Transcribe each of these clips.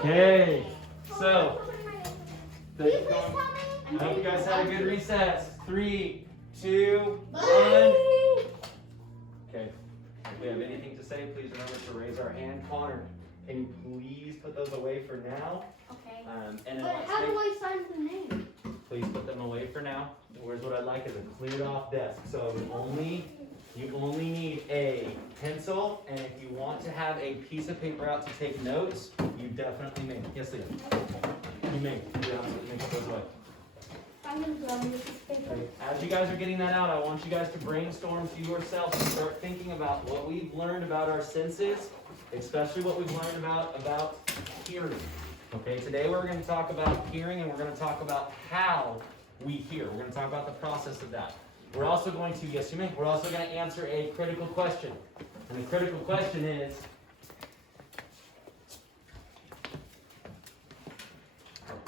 Okay, so I hope you guys had a good recess. 3, 2, 1. Okay, if we have anything to say, please remember to raise our hand. Connor, can you please put those away for now? Okay. And then But how do I sign the name? please put them away for now. Where's what I like is a cleared off desk. So you only need a pencil, and if you want to have a piece of paper out to take notes, you definitely may. Yes, Leah. You may. You absolutely may put those away. I'm going to grab this paper. Okay. As you guys are getting that out, I want you guys to brainstorm to yourself and start thinking about what we've learned about our senses, especially what we've learned about hearing. Okay, today we're going to talk about hearing, and we're going to talk about how we hear. We're going to talk about the process of that. We're also going to, yes you may, we're also going to answer a critical question. And the critical question is,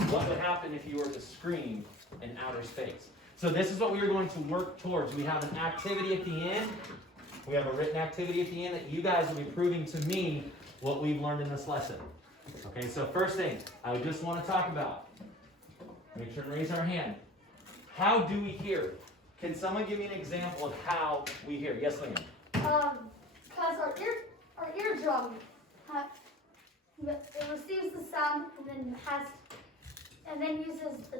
what would happen if you were to scream in outer space? So this is what we are going to work towards. We have an activity at the end. We have a written activity at the end that you guys will be proving to me what we've learned in this lesson. Okay, so first thing I just want to talk about, make sure to raise our hand. How do we hear? Can someone give me an example of how we hear? Yes, Liam. Because our eardrum, it receives the sound and then uses the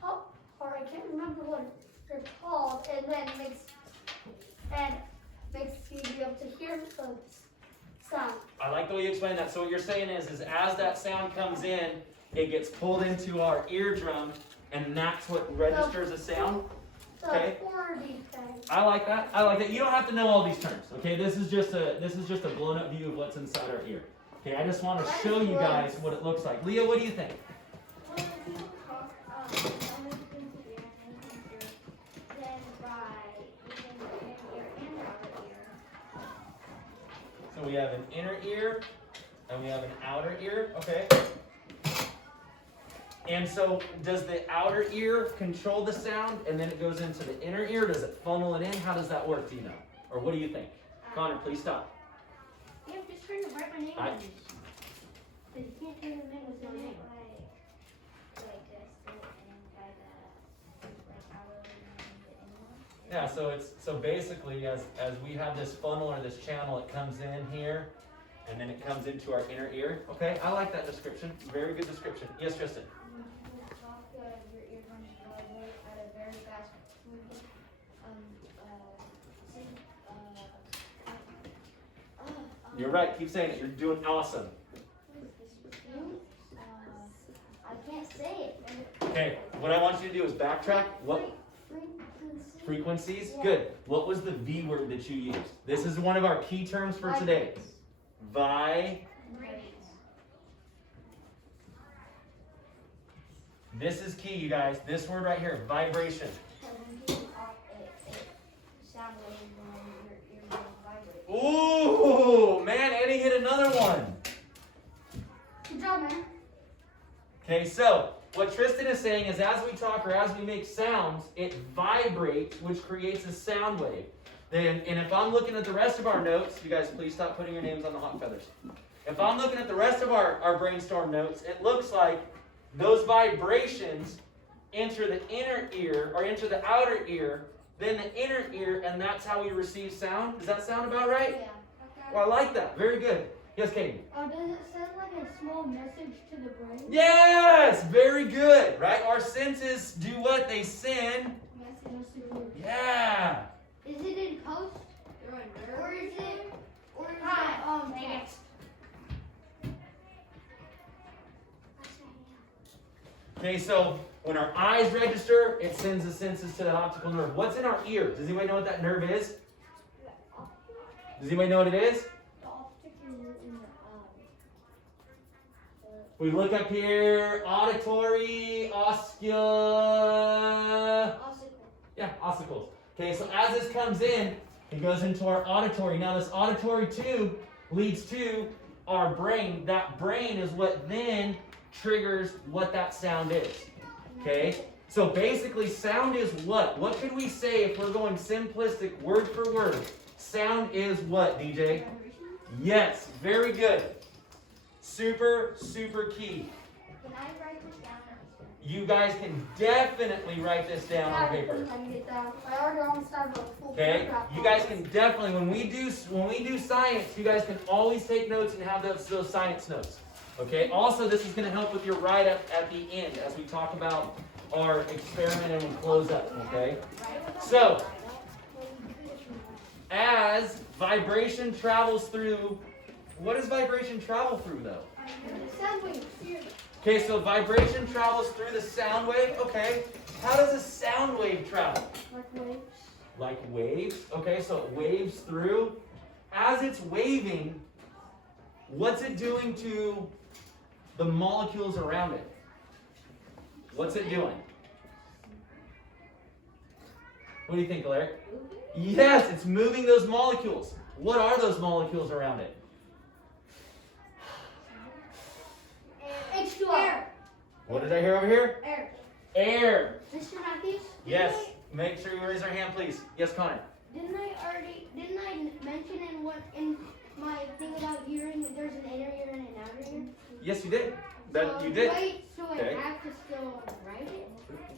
top part. I can't remember what they're called, and then makes you be able to hear the sound. I like the way you explain that. So what you're saying is as that sound comes in, it gets pulled into our eardrum, and that's what registers a sound. Okay. I like that. I like that. You don't have to know all these terms. Okay. This is just a blown up view of what's inside our ear. Okay. I just want to show you guys what it looks like. Leah, what do you think? So we have an inner ear and we have an outer ear. Okay. And so does the outer ear control the sound and then it goes into the inner ear? Does it funnel it in? How does that work? Do you know? Or what do you think? Connor, please stop. Yeah, I'm just trying to write my name. But you can't hear the name with my name. Yeah, so basically as we have this funnel or this channel, it comes in here and then it comes into our inner ear. Okay, I like that description. Very good description. Yes, Tristan. You're right. Keep saying it. You're doing awesome. I can't say it. Okay, what I want you to do is backtrack. What? Frequencies? Yeah. Good. What was the V word that you used? This is one of our key terms for today. This is key, you guys. This word right here, vibration. Ooh, man, Eddie hit another one. Good job, man. Okay, so what Tristan is saying is as we talk or as we make sounds, it vibrates, which creates a sound wave. And if I'm looking at the rest of our notes, you guys please stop putting your names on the hot feathers. If I'm looking at the rest of our brainstorm notes, it looks like those vibrations enter the inner ear or enter the outer ear, then the inner ear, and that's how we receive sound. Does that sound about right? Yeah. Well, I like that. Very good. Yes, Katie? Does it send like a small message to the brain? Yes! Very good, right? Our senses do what? They send. Yeah! Is it in post? Or is it next? Okay, so when our eyes register, it sends the senses to that optical nerve. What's in our ear? Does anybody know what that nerve is? Does anybody know what it is? The optic is in the We look up here, auditory, ossicles. Okay, so as this comes in, it goes into our auditory. Now this auditory tube leads to our brain. That brain is what then triggers what that sound is. Okay? So basically sound is what? What could we say if we're going simplistic word for word? Sound is what, DJ? Yes, very good. Super, super key. Can I write this down? You guys can definitely write this down on paper. I already almost have a full Okay? paragraph. You guys can definitely, when we do science, you guys can always take notes and have those science notes. Okay? Also, this is going to help with your write-up at the end as we talk about our experiment and we close up. Okay? So, as vibration travels through, what does vibration travel through though? Sound waves. Okay, so vibration travels through the sound wave. Okay, how does a sound wave travel? Like waves. Like waves. Okay, so it waves through. As it's waving, what's it doing to the molecules around it? What's it doing? What do you think, Larry? Yes, it's moving those molecules. What are those molecules around it? H2O. Air. What did I hear over here? Air. Air. Mr. Matthews? Yes. Make sure you raise your hand, please. Yes, Connor. Didn't I mention in my thing about hearing that there's an inner ear and an outer ear? Yes, you did. That you did. Wait, so Okay. I have to still write it?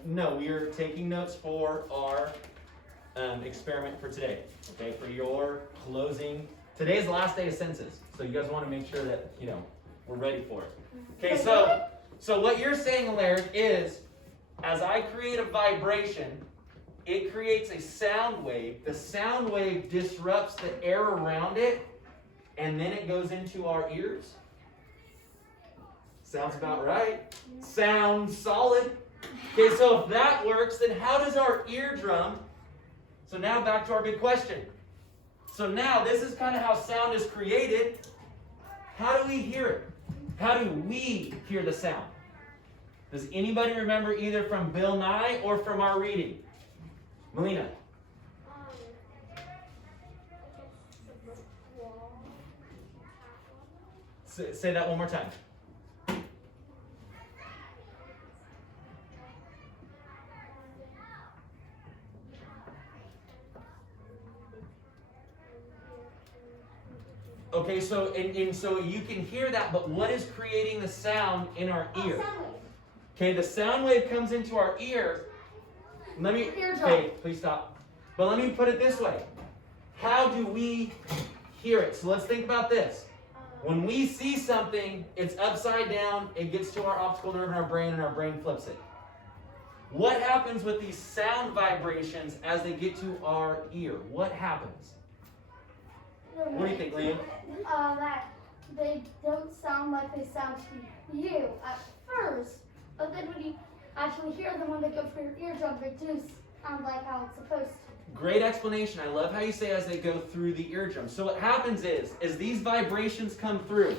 No, we are taking notes for our experiment for today. Okay, for your closing. Today is the last day of senses, so you guys want to make sure that we're ready for it. Okay, so what you're saying, Laird, is as I create a vibration, it creates a sound wave. The sound wave disrupts the air around it, and then it goes into our ears. Sounds about right. Sounds solid. Okay, so if that works, then how does our eardrum? So now back to our big question. So now this is kind of how sound is created. How do we hear it? How do we hear the sound? Does anybody remember either from Bill Nye or from our reading? Melina. Say that one more time. Okay, so and so you can hear that, but what is creating the sound in our ear? Sound wave. Okay, the sound wave comes into our ear. Let me. Okay, please stop. But let me put it this way: how do we hear it? So let's think about this. When we see something, it's upside down. It gets to our optical nerve in our brain, and our brain flips it. What happens with these sound vibrations as they get to our ear? What happens? What do you think, Liam? That they don't sound like they sound to you at first, but then when you actually hear them when they go through your eardrum, they do sound like how it's supposed to. Great explanation. I love how you say as they go through the eardrum. So what happens is these vibrations come through.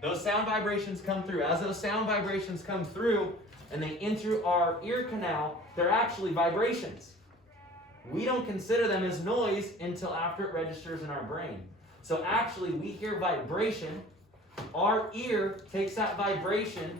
Those sound vibrations come through. As those sound vibrations come through and they enter our ear canal, they're actually vibrations. We don't consider them as noise until after it registers in our brain. So actually, we hear vibration. Our ear takes that vibration,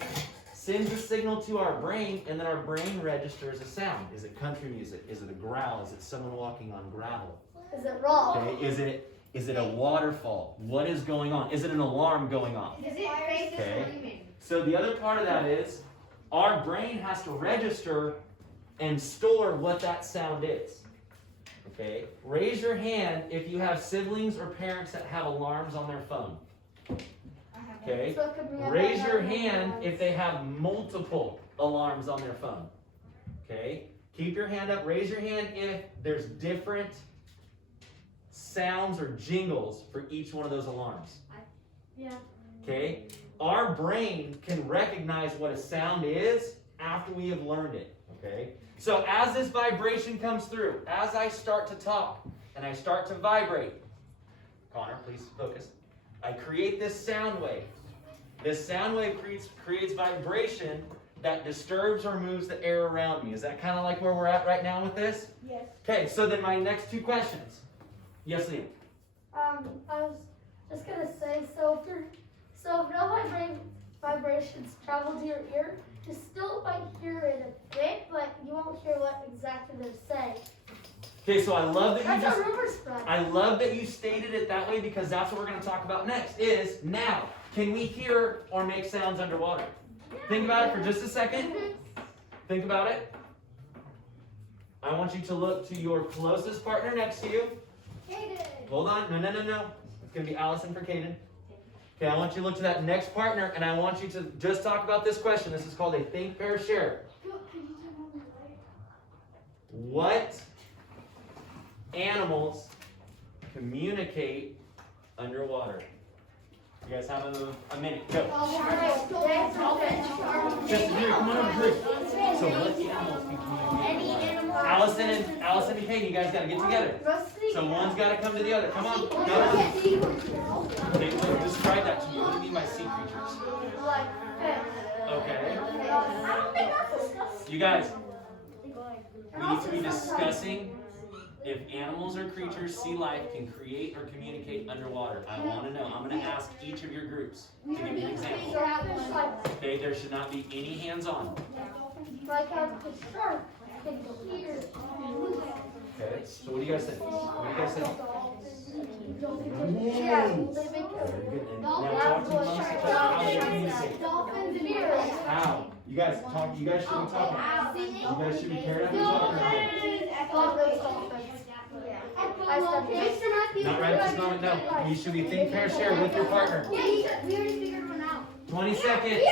sends a signal to our brain, and then our brain registers a sound. Is it country music? Is it a growl? Is it someone walking on gravel? Is it raw? Okay. Is it a waterfall? What is going on? Is it an alarm going off? Is it Okay. So the other part of that is our brain has to register and store what that sound is. Okay? Raise your hand if you have siblings or parents that have alarms on their phone. Okay? So it could be a Raise your alarm. hand if they have multiple alarms on their phone. Okay? Keep your hand up. Raise your hand if there's different sounds or jingles for each one of those alarms. Yeah. Okay? Our brain can recognize what a sound is after we have learned it. Okay? So as this vibration comes through, as I start to talk and I start to vibrate, Connor, please focus. I create this sound wave. This sound wave creates vibration that disturbs or moves the air around me. Is that kind of like where we're at right now with this? Yes. Okay, so then my next two questions. Yes, Liam. I was just gonna say, so if no vibrations travel to your ear, you still might hear it a bit, but you won't hear what exactly they're saying. Okay, so I love that you That's just. a rumor spread. I love that you stated it that way because that's what we're going to talk about next. Is now, can we hear or make sounds underwater? Think about it for just a second. Think about it. I want you to look to your closest partner next to you. Hold on. No. It's going to be Allison for Caden. Okay, I want you to look to that next partner, and I want you to just talk about this question. This is called a think, pair, share. What animals communicate underwater? You guys have a minute. Go. Just Drew, come on over, Drew. So what animals can communicate? Allison and Katie, you guys got to get together. So one's got to come to the other. Come on. Go. Okay, wait, describe that to me. What do you mean by sea creatures? Okay. You guys, we need to be discussing if animals or creatures, sea life, can create or communicate underwater. I want to know. I'm going to ask each of your groups to give me an example. Okay, there should not be any hands-on. Like a shark can hear. Okay, so what do you guys think? What do you guys think? Yeah, they make Very good. And now talk to amongst each other. How they communicate. dolphins and ears. How? You guys talk. You guys should be talking. You guys should be paired up and talking. Not right at this moment, no. You should be think, pair, share with your partner. Yeah, we already figured one out. 20 seconds.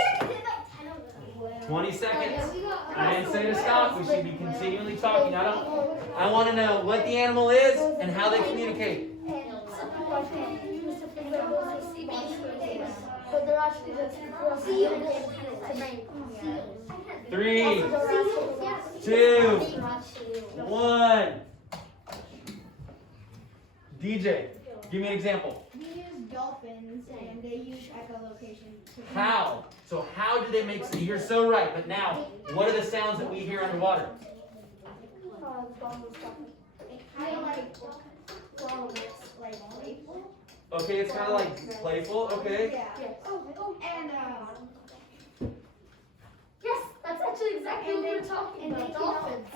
20 seconds. I didn't say to stop. We should be continually talking. I want to know what the animal is and how they communicate. But they're actually just seals. 3, 2, 1. DJ, give me an example. We use dolphins and they use echolocation. How? So how do they make? You're so right. But now, what are the sounds that we hear underwater? Kind of like playful. Okay, it's kind of like playful. Okay. Yeah. And Yes, that's actually exactly what we were talking about. Dolphins.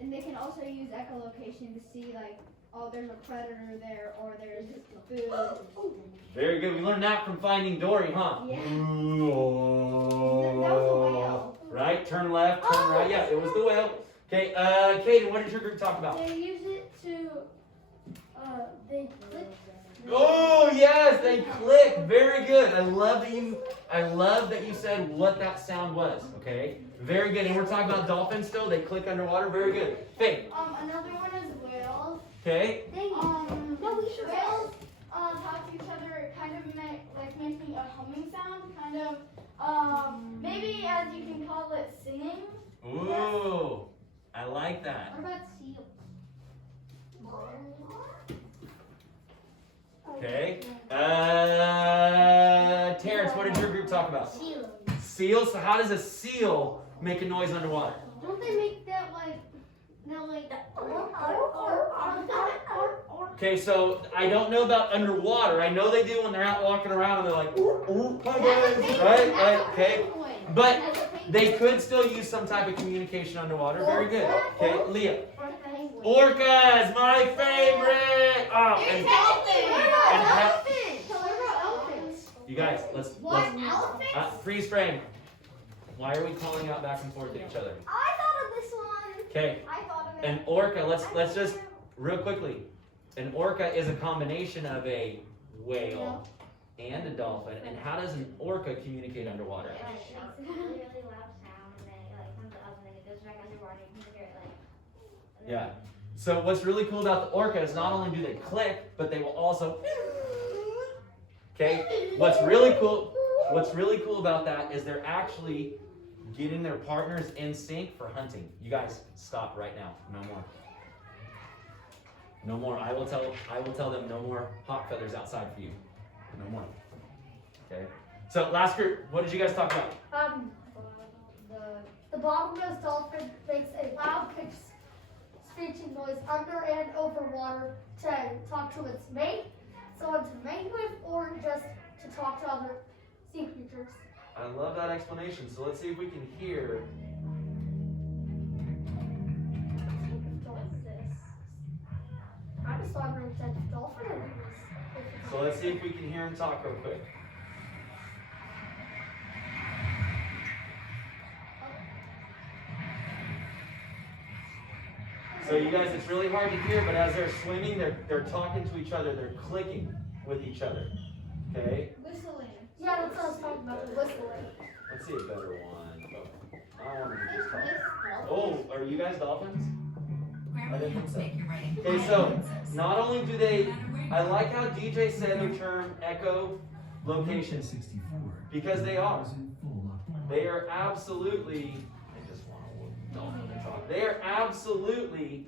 and they can also use echolocation to see like, oh, there's a predator there or there's food. Very good. We learned that from Finding Dory, huh? Yeah. That was a whale. Right? Turn left, turn right. Yeah, it was the whale. Okay, Kaden, what did your group talk about? They use it to, they click. Oh yes, they click. Very good. I love that you said what that sound was. Okay. Very good. And we're talking about dolphins still. They click underwater. Very good. Faith. Another one is whales. Okay. Whales talk to each other, kind of like making a humming sound, kind of, maybe as you can call it singing. Ooh, I like that. What about seals? Okay. Terrence, what did your group talk about? Seals. Seals. So how does a seal make a noise underwater? Don't they make that like Okay, so I don't know about underwater. I know they do when they're out walking around and they're like, ooh, hi guys, right? Right? Okay. But they could still use some type of communication underwater. Very good. Okay, Leah. Orcas, my favorite. Oh, you guys, let's freeze frame. Why are we calling out back and forth at each other? I thought of this one. Okay, I thought of it. an orca. Let's just real quickly. An orca is a combination of a whale and a dolphin. And how does an orca communicate underwater? It makes a really, really loud sound, and then it comes up, and then it goes back underwater, and you can hear it Yeah. So what's really cool about the orca is not only do they click, but they will also. Okay. What's really cool about that is they're actually getting their partners in sync for hunting. You guys stop right now. No more. No more. I will tell them no more hawk feathers outside for you. No more. Okay. So last group, what did you guys talk about? The bottlenose dolphin makes a loud pitched screeching noise under and over water to talk to its mate, someone to mate with, or just to talk to other sea creatures. I love that explanation. So let's see if we can hear. vibrate that dolphin enemies. So let's see if we can hear him talk real quick. So you guys, it's really hard to hear, but as they're swimming, they're talking to each other. They're clicking with each other. Okay? Whistling. Yeah, that's what I was talking about, the whistling. Let's see a better one. Oh, I want to just talk. Oh, are you guys dolphins? I didn't think so. Okay, so not only do they, I like how DJ said the term echolocation, because they are. They are absolutely, I just want to dolphin to talk. They are absolutely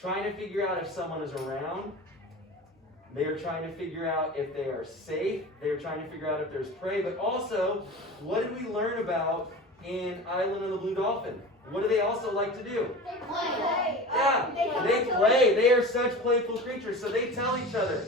trying to figure out if someone is around. They are trying to figure out if they are safe. They are trying to figure out if there's prey. But also, what did we learn about in Island of the Blue Dolphin? What do they also like to do? They play. Yeah, they play. They are such playful creatures, so they tell each other.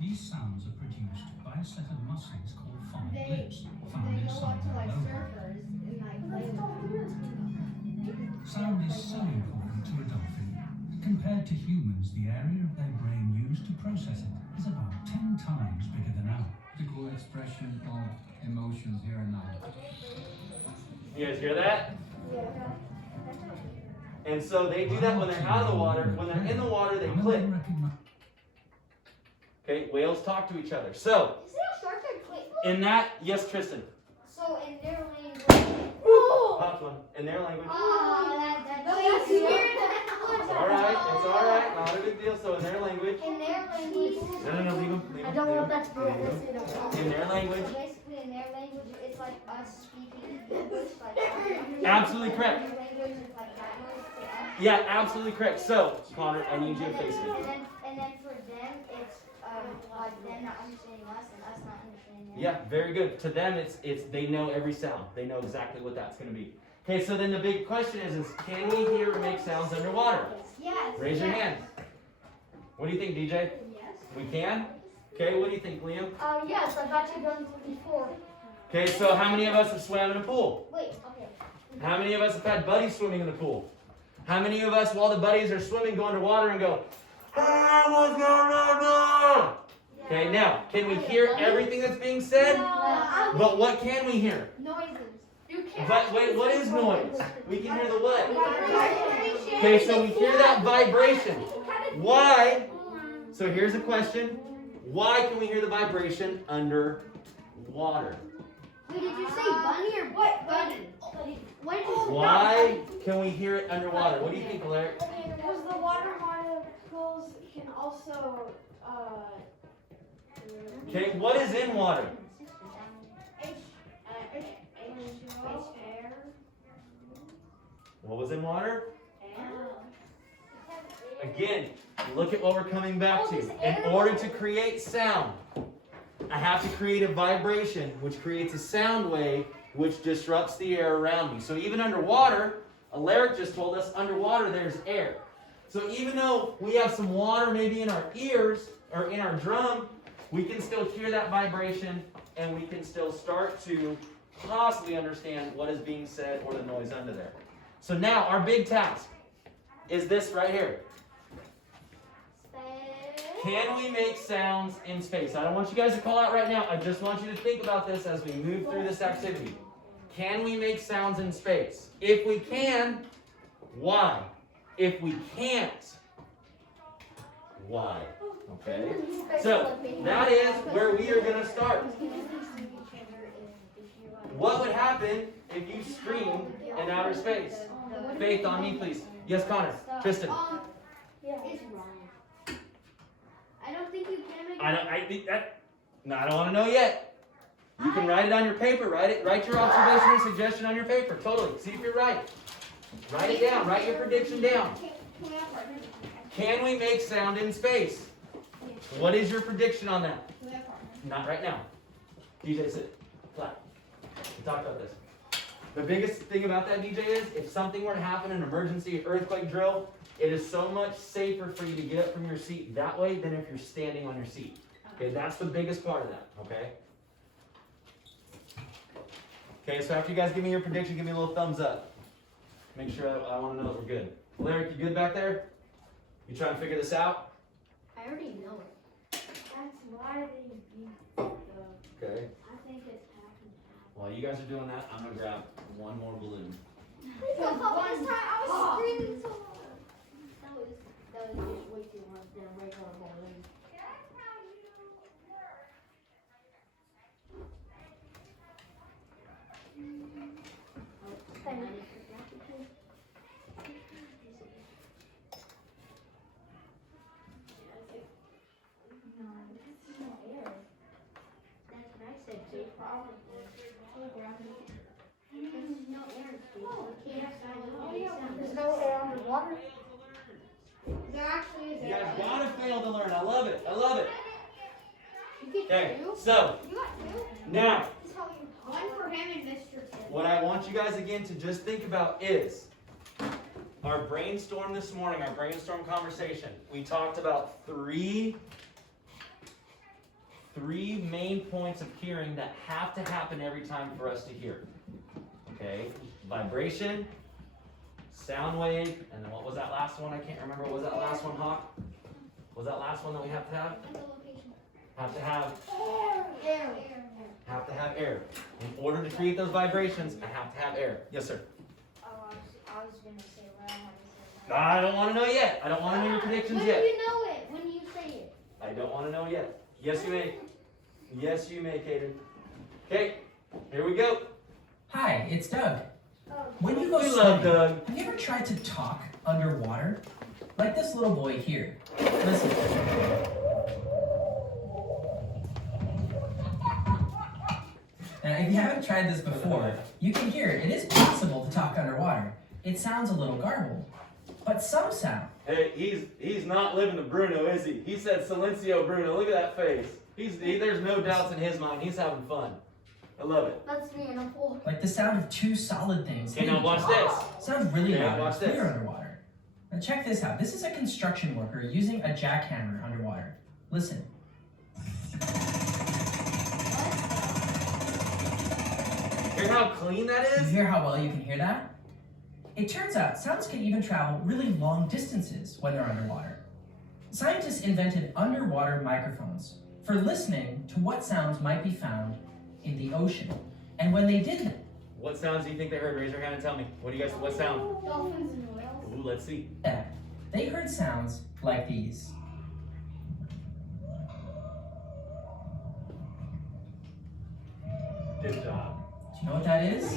These sounds are produced by a set of muscles called phonic They lips, go found inside up to the like lobe. surfers and like play with them. Sound is so important to a dolphin. Compared to humans, the area of their brain used to process it is about 10 times bigger than ours. Practical expression of emotions here and now. You guys hear that? Yeah. And so they do that when they're out of the water. When they're in the water, they click. Okay, whales talk to each other. So, Is there a shark that click? in that, yes, Tristan. So in their language. Popped one. In their language. That's that's weird. It's alright, it's alright. Not a big deal. So, in their language. In their language. No, leave them. I don't want that to be a listening. In their language. So basically, in their language, it's like us speaking English, like. Absolutely correct. Their language is like that noise to us. Yeah, absolutely correct. So, Connor, I need you to face me. And then for them, it's like them not understanding us and us not understanding them. Yeah, very good. To them, it's they know every sound. They know exactly what that's going to be. Okay, so then the big question is can we hear or make sounds underwater? Yes. Raise your hand. What do you think, DJ? Yes. We can? Okay, what do you think, Liam? Yes, I've actually done it before. Okay, so how many of us have swam in a pool? Wait, okay. How many of us have had buddies swimming in the pool? How many of us, while the buddies are swimming, go underwater and go, "Ah, what's going on?" Okay, now, can we hear everything that's being said? But what can we hear? Noises. You can't. But wait, what is noise? We can hear the what? Okay, so we hear that vibration. Why? So here's a question. Why can we hear the vibration underwater? Wait, did you say bunny or what? Bunny. What did you say? Why can we hear it underwater? What do you think, Larry? Because the water molecules can also, Okay, what is in water? air. What was in water? Again, look at what we're coming back to. In order to create sound, I have to create a vibration, which creates a sound wave, which disrupts the air around me. So even underwater, Alaric just told us, underwater there's air. So even though we have some water maybe in our ears, or in our drum, we can still hear that vibration, and we can still start to possibly understand what is being said or the noise under there. So now, our big task is this right here. Can we make sounds in space? I don't want you guys to call out right now. I just want you to think about this as we move through this activity. Can we make sounds in space? If we can, why? If we can't, why? Okay? So, that is where we are going to start. What would happen if you screamed in outer space? Faith, on me, please. Yes, Connor. Tristan. It's wrong. I don't think you can make I think that. No, I don't want to know yet. You can write it on your paper. Write your observation or suggestion on your paper. Totally. See if you're right. Write it down. Write your prediction down. Can we make sound in space? What is your prediction on that? Not right now. DJ, sit flat. We talked about this. The biggest thing about that, DJ, is if something were to happen, an emergency earthquake drill, it is so much safer for you to get up from your seat that way than if you're standing on your seat. Okay, that's the biggest part of that, okay? Okay, so after you guys give me your prediction, give me a little thumbs up. Make sure I want to know that we're good. Larry, you good back there? You trying to figure this out? I already know it. That's why they use the. Okay. I think it's half and half. While you guys are doing that, I'm gonna grab one more balloon. Please don't pop me this time. I was screaming so loud. That was just way too much than a regular balloon. Thank you. That's what I said too. Probably. There's no air in space. You can't sound. There's no air underwater. There actually is You guys air. gotta fail to learn. I love it. I love it. You get Okay, two? so You got two? now Just how you one for him and Mr. Tim. what I want you guys again to just think about is our brainstorm this morning, our brainstorm conversation. We talked about three main points of hearing that have to happen every time for us to hear. Okay? Vibration, sound wave, and then what was that last one? I can't remember. What was that last one, Hawk? What was that last one that we have to have? Have to have Air. have to have air. In order to create those vibrations, I have to have air. Yes, sir. Oh, I was gonna say what I had to say. I don't want to know yet. I don't want to know your predictions When yet. do you know it? When you say it? I don't want to know yet. Yes, you may. Yes, you may, Kaden. Okay, here we go. Hi, it's Doug. Oh. When you go We love swimming, Doug. have you ever tried to talk underwater? Like this little boy here. Listen. Now, if you haven't tried this before, you can hear it. It is possible to talk underwater. It sounds a little garbled, but some sound. Hey, he's not living the Bruno, is he? He said Silencio Bruno. Look at that face. There's no doubts in his mind. He's having fun. I love it. That's me in a pool. Like the sound of two solid things. Okay, hitting now each watch other. this. Sounds really Okay, loud watch and clear this. underwater. Now check this out. This is a construction worker using a jackhammer underwater. Listen. Hear how clean that You is? hear how well you can hear that? It turns out sounds can even travel really long distances when they're underwater. Scientists invented underwater microphones for listening to what sounds might be found in the ocean. And when they did What sounds do you think they heard? Raise your hand and tell me. What do you guys? What sound? Dolphins and whales. Ooh, let's see. that, they heard sounds like these. Good job. Do you know what that is? This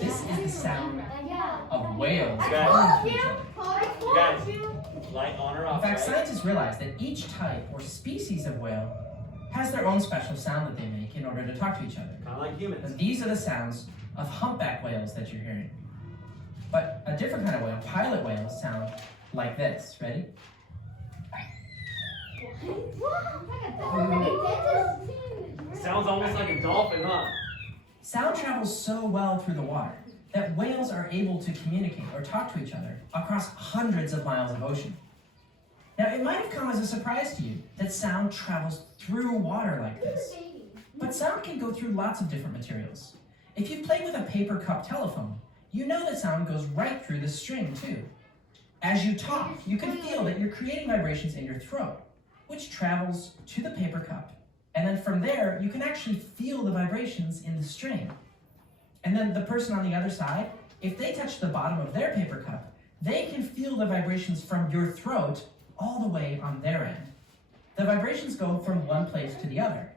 This is the sound Yeah. of whales Guys. calling to each other. You guys, light on or In off, fact, right? scientists realize that each type or species of whale has their own special sound that they make in order to talk to each other. Kind of like humans. And these are the sounds of humpback whales that you're hearing. But a different kind of whale, pilot whales, sound like this. Ready? Sounds almost like a dolphin, huh? Sound travels so well through the water that whales are able to communicate or talk to each other across hundreds of miles of ocean. Now, it might have come as a surprise to you that sound travels through water like this. But sound can go through lots of different materials. If you've played with a paper cup telephone, you know that sound goes right through the string too. As you talk, you can feel that you're creating vibrations in your throat, which travels to the paper cup. And then from there, you can actually feel the vibrations in the string. And then the person on the other side, if they touch the bottom of their paper cup, they can feel the vibrations from your throat all the way on their end. The vibrations go from one place to the other.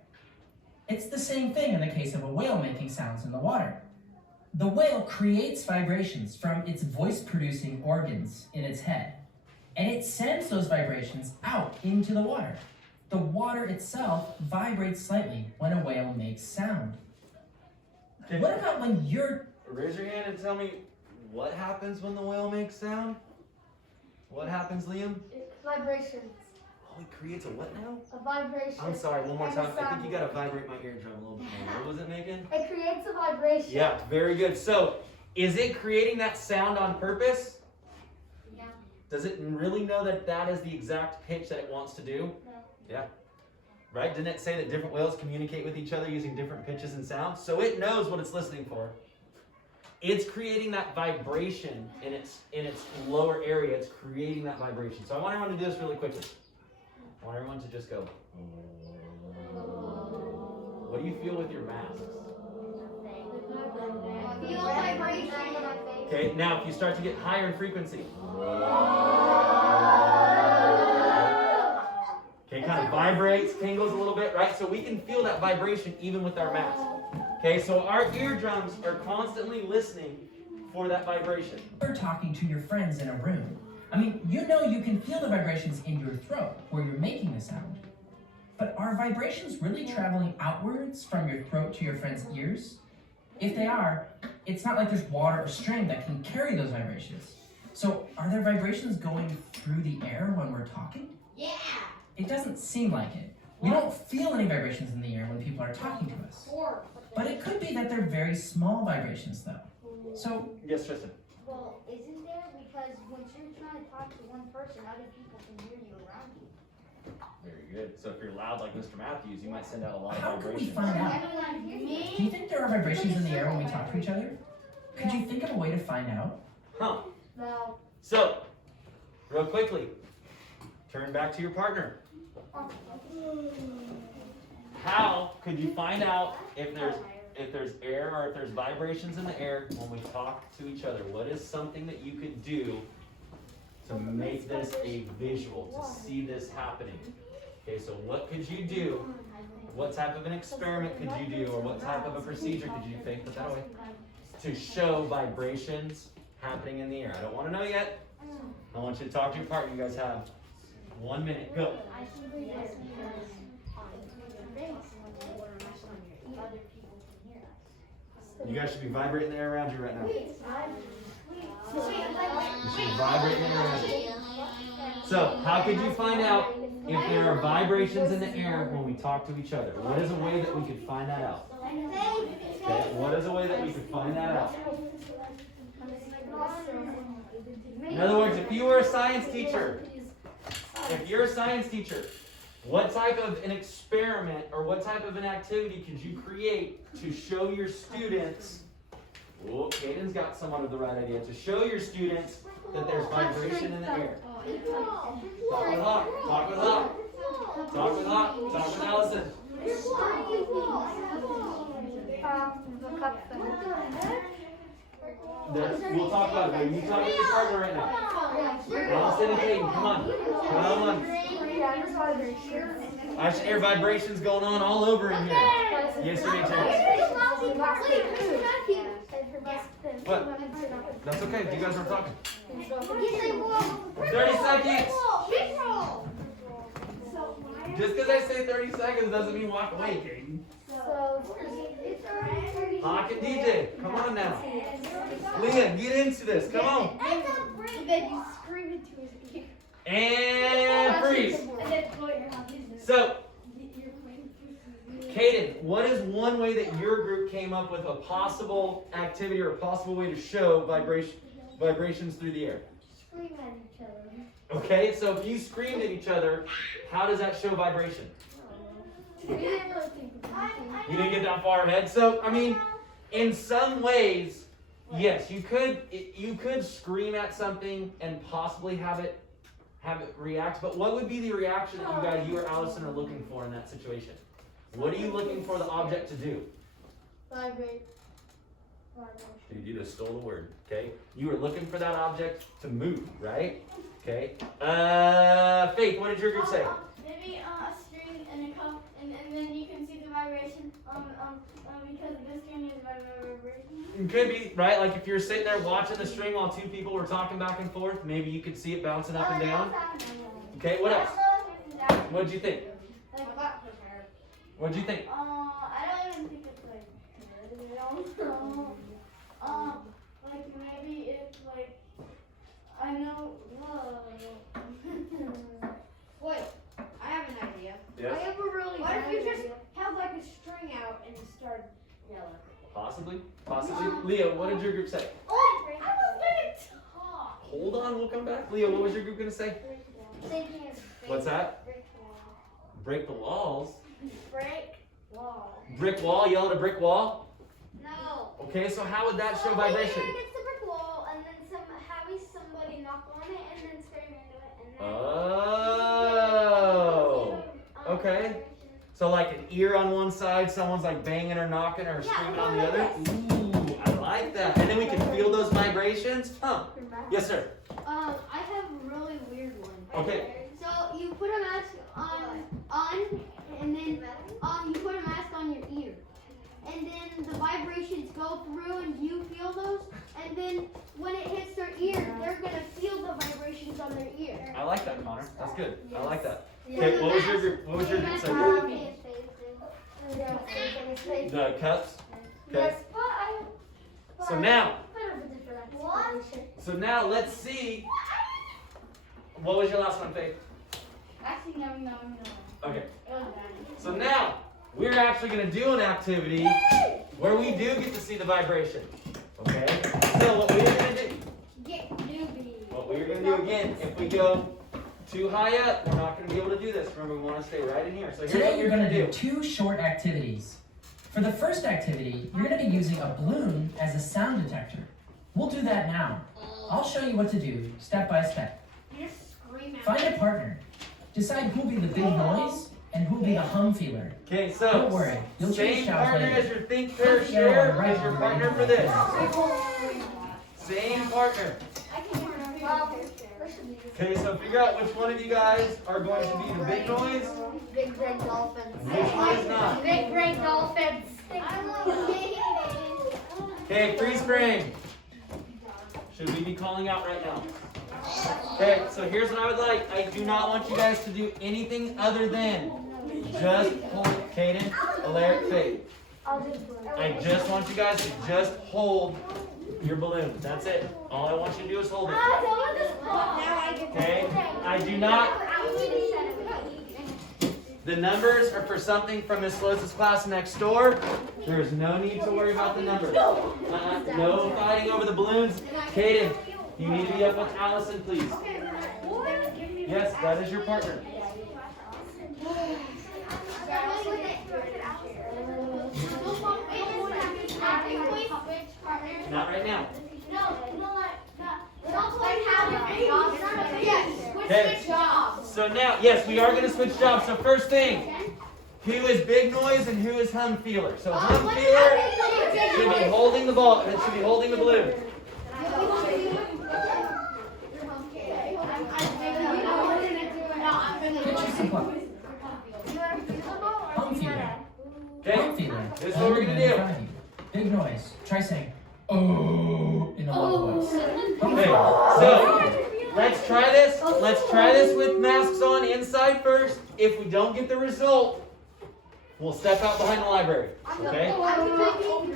It's the same thing in the case of a whale making sounds in the water. The whale creates vibrations from its voice-producing organs in its head, and it sends those vibrations out into the water. The water itself vibrates slightly when a whale makes sound. Okay. What about when you're... Raise your hand and tell me what happens when the whale makes sound? What happens, Liam? Vibrations. Oh, it creates a what now? A vibration. I'm sorry, one more And time. a I think sound you gotta vibrate my eardrum a little bit more. What was it making? It creates a vibration. Yeah, very good. So, is it creating that sound on purpose? Yeah. Does it really know that that is the exact pitch that it wants to do? No. Yeah. Right? Didn't it say that different whales communicate with each other using different pitches and sounds? So it knows what it's listening for. it's creating that vibration in its lower area. It's creating that vibration. So I want everyone to do this really quickly. I want everyone to just go. What do you feel with your masks? Feel vibration. Okay, now if you start to get higher in frequency. Okay, kind of vibrates, tingles a little bit, right? So we can feel that vibration even with our mask. Okay, so our eardrums are constantly listening for that vibration. You're talking to your friends in a room. I mean, you know you can feel the vibrations in your throat where you're making the sound. But are vibrations really traveling outwards from your throat to your friends' ears? If they are, it's not like there's water or string that can carry those vibrations. So are there vibrations going through the air when we're talking? Yeah. It doesn't seem like it. We don't feel any vibrations in the air when people are talking to us. But it could be that they're very small vibrations though. So, Yes, Tristan. Well, isn't there? Because when you're trying to talk to one person, other people can hear you around you. Very good. So if you're loud like Mr. Matthews, you might send out a lot how of could we vibrations. find out? Everyone hears you. Do you think there are vibrations in the air when we talk to each other? Could you think of a way to find out? Huh. No. So, real quickly, turn back to your partner. How could you find out if there's air or if there's vibrations in the air when we talk to each other? What is something that you could do to make this a visual, to see this happening? Okay, so what could you do? What type of an experiment could you do, or what type of a procedure could you think, put that away, to show vibrations happening in the air? I don't want to know yet. I want you to talk to your partner. You guys have 1 minute. Go. I think we just because your face when you order my son, other people can hear us. You guys should be vibrating the air around you right now. You should be Wait, vibrating the air around you. So, how could you find out if there are vibrations in the air when we talk to each other? What is a way that we could find that out? Okay, what is a way that we could find that out? In other words, if you were a science teacher, what type of an experiment or what type of an activity could you create to show your students? Oh, Caden's got somewhat of the right idea. To show your students that there's vibration in the air. Talk with Hawk. Talk with Hawk. Talk with Hawk. Talk with Allison. We'll talk about it. You talk with your partner right now. Allison and Caden, come on. Come on. I should hear vibrations going on all over in here. Yes, sir, Terrence. What? That's okay. You guys aren't talking. 30 seconds. Just because I say 30 seconds doesn't mean walk away, Caden. Hawk and DJ, come on now. Leah, get into this. Come on. Then you scream into his ear. And freeze. And then point your hand. So, Caden, what is one way that your group came up with a possible activity or a possible way to show vibrations through the air? Scream at each other. Okay, so if you screamed at each other, how does that show vibration? We didn't really think of anything. You didn't get that far ahead. So, I mean, in some ways, yes, you could scream at something and possibly have it react. But what would be the reaction that you or Allison are looking for in that situation? What are you looking for the object to do? Vibrate. Dude, you just stole the word. Okay, you were looking for that object to move, right? Okay. Faith, what did your group say? Maybe a string and a cup, and then you can see the vibration. Because the string is vibration. It could be, right? Like if you're sitting there watching the string while two people were talking back and forth, maybe you could see it bouncing up and down. Okay, what else? What did you think? What did you think? I don't even think it's like like maybe it's like I know. Wait, I have an idea. I have a really What if bad you just idea. have like a string out and start yelling? Possibly. Leo, what did your group say? Oh, I was gonna talk. Hold on, we'll come back. Leo, what was your group gonna say? Thinking is What's that? Break the walls. Break wall. Brick wall, yell at a brick wall. No. Okay, so how would that show vibration? Against the brick wall, and then having somebody knock on it, and then scream into it, and then. Oh. Okay. So like an ear on one side, someone's like banging or knocking or screaming on the other. Ooh, I like that. And then we can feel those vibrations. Huh? Yes, sir. I have a really weird one. Okay. So you put a mask on, and then you put a mask on your ear, and then the vibrations go through, and you feel those, and then when it hits their ear, they're gonna feel the vibrations on their ear. I like that, Connor. That's good. I like that. Yeah. Okay, what was your group? What was your group say? The cups. Okay. Yes, but So now, bit of a different explanation. so now let's see. What was your last one, Faith? Actually, no. Okay. It was bad. So now we're actually going to do an activity where we do get to see the vibration. Okay. So what we're going to do. Get newbie. What we're going to do again, if we go too high up, we're not going to be able to do this. Remember, we want to stay right in here. So here's Today what you're you're going to going do to 2 short activities. For the first activity, you're going to be using a balloon as a sound detector. We'll do that now. I'll show you what to do, step by step. You just scream out. Find a partner. Decide who'll be the big noise and who'll be the hum feeler. Okay, so Don't worry, you'll same change jobs partner later. as your think, pair, Yeah, share right. as your partner for this. Same partner. Okay, so figure out which one of you guys are going to be the big noise. Big brain dolphins. Which one is not? Big brain dolphins. Okay, freeze frame. Should we be calling out right now? Okay, so here's what I would like. I do not want you guys to do anything other than just hold Caden, Alaric, Faith. I'll do it. I just want you guys to just hold your balloon. That's it. All I want you to do is hold it. Okay? I do not. The numbers are for something from Miss Losa's class next door. There is no need to worry about the numbers. No fighting over the balloons. Caden, you need to be up with Allison, please. Yes, that is your partner. Not right now. Okay. So now, yes, we are going to switch jobs. So first thing, who is big noise and who is hum feeler? So hum feeler should be holding the ball. It should be holding the balloon. Hum feeler. Okay. Hum feeler. This is what we're going to do. Big noise. Try saying, oh, in a low voice. Hum Okay, feeler. so let's try this. Let's try this with masks on inside first. If we don't get the result, we'll step out behind the library. Okay?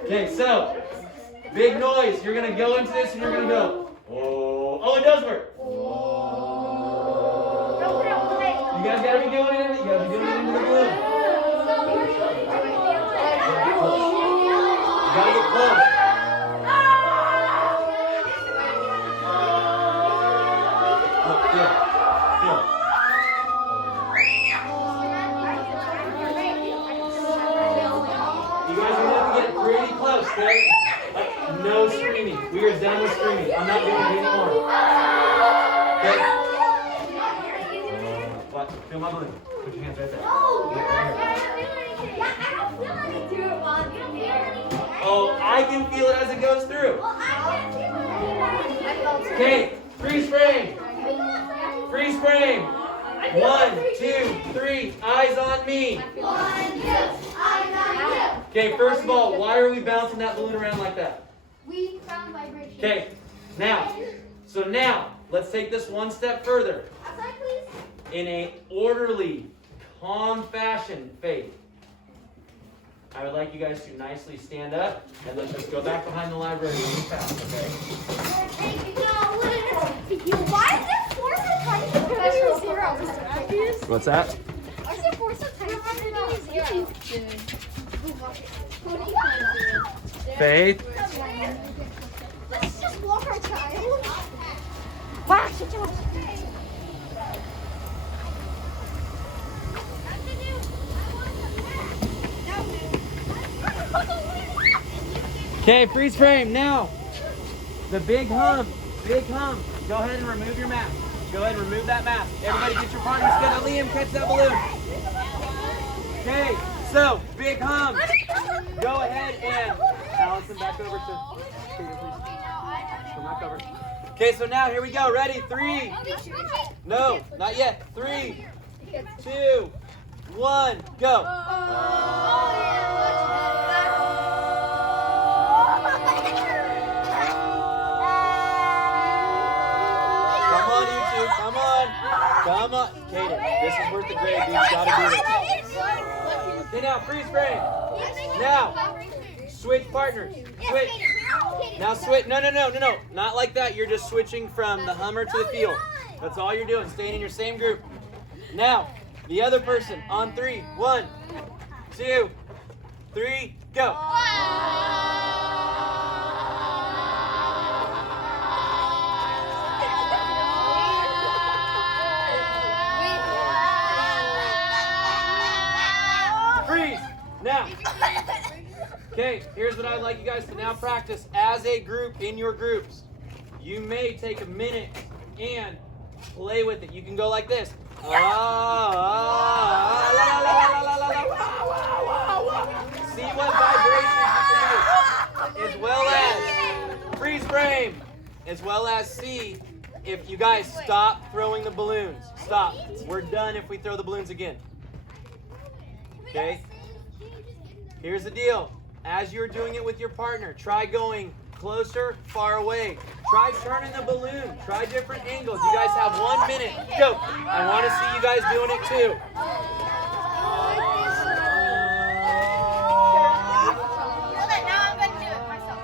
Okay, so big noise. You're gonna go into this and you're gonna go. Oh, oh, it does work. You guys gotta be doing it. You gotta be doing it into the balloon. You gotta get close. Look, feel, feel. You guys are gonna have to get pretty close, okay? Like, no screaming. We are done with screaming. I'm not doing it anymore. Okay? Watch. Feel my balloon. Put your hands right there. Oh, I can feel it as it goes through. Okay, freeze frame. Freeze frame. 1, 2, 3. Eyes on me. Okay, first of all, why are we bouncing that balloon around like that? We found vibration. Okay, now, so now, let's take this one step further. Outside, please. In a orderly, calm fashion, Faith, I would like you guys to nicely stand up, and let's just go back behind the library really fast, okay? Why is there 4 so tiny? What's that? Why is there 4 so tiny? Faith? Let's just walk our child. Wow, such a Okay, freeze frame now. The big hum, big hum. Go ahead and remove your mask. Go ahead and remove that mask. Everybody get your partners together. Liam, catch that balloon. Okay, so big hum. Go ahead and Allison back over to Peter, please. Come back over. Okay, so now here we go. Ready? 3. No, not yet. 3, 2, 1, go. Come on, you two. Come on. Come on. Kaden, this is worth the grade, dude. You gotta do this. Okay, now freeze frame. Now, switch partners. Switch. Now switch. No. Not like that. You're just switching from the Hummer to the field. That's all you're doing. Staying in your same group. Now, the other person on 3. 1, 2, 3, go. Freeze. Now. Okay, here's what I'd like you guys to now practice as a group in your groups. You may take a minute and play with it. You can go like this. See what vibrations you can make. As well as freeze frame. As well as see if you guys stop throwing the balloons. Stop. We're done if we throw the balloons again. Okay? Here's the deal. As you're doing it with your partner, try going closer, far away. Try turning the balloon. Try different angles. You guys have 1 minute. Go. I want to see you guys doing it too. Hold it, now I'm going to do it myself.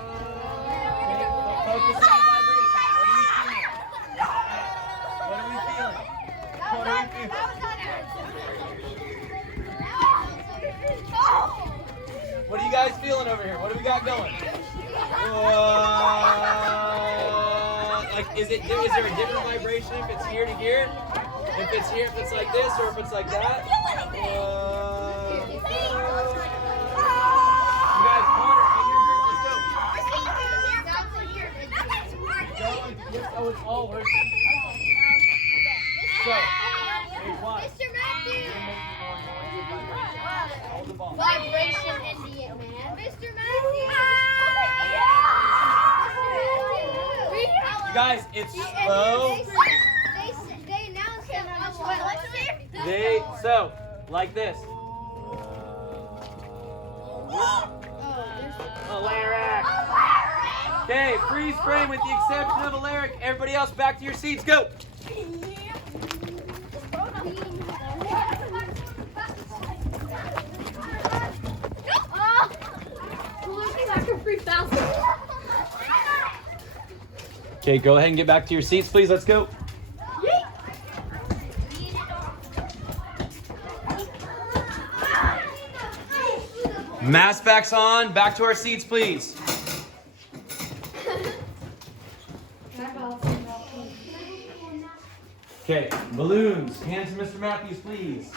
Focus on the vibration. What are we feeling? What are we feeling? What are you guys feeling over here? What do we got going? Like, is there a different vibration if it's here to here? If it's here, if it's like this, or if it's like that? You guys, Connor, in your group, let's go. Oh, it's all working. So, here's one. Mr. Matthews! Hold the ball. Vibration Indian, man. Mr. Matthews! You guys, it's slow. They announced him. So, like this. Alaric. Okay, freeze frame with the exception of Alaric. Everybody else back to your seats. Go. Okay, go ahead and get back to your seats, please. Let's go. Mask backs on. Back to our seats, please. Okay, balloons. Hands to Mr. Matthews, please.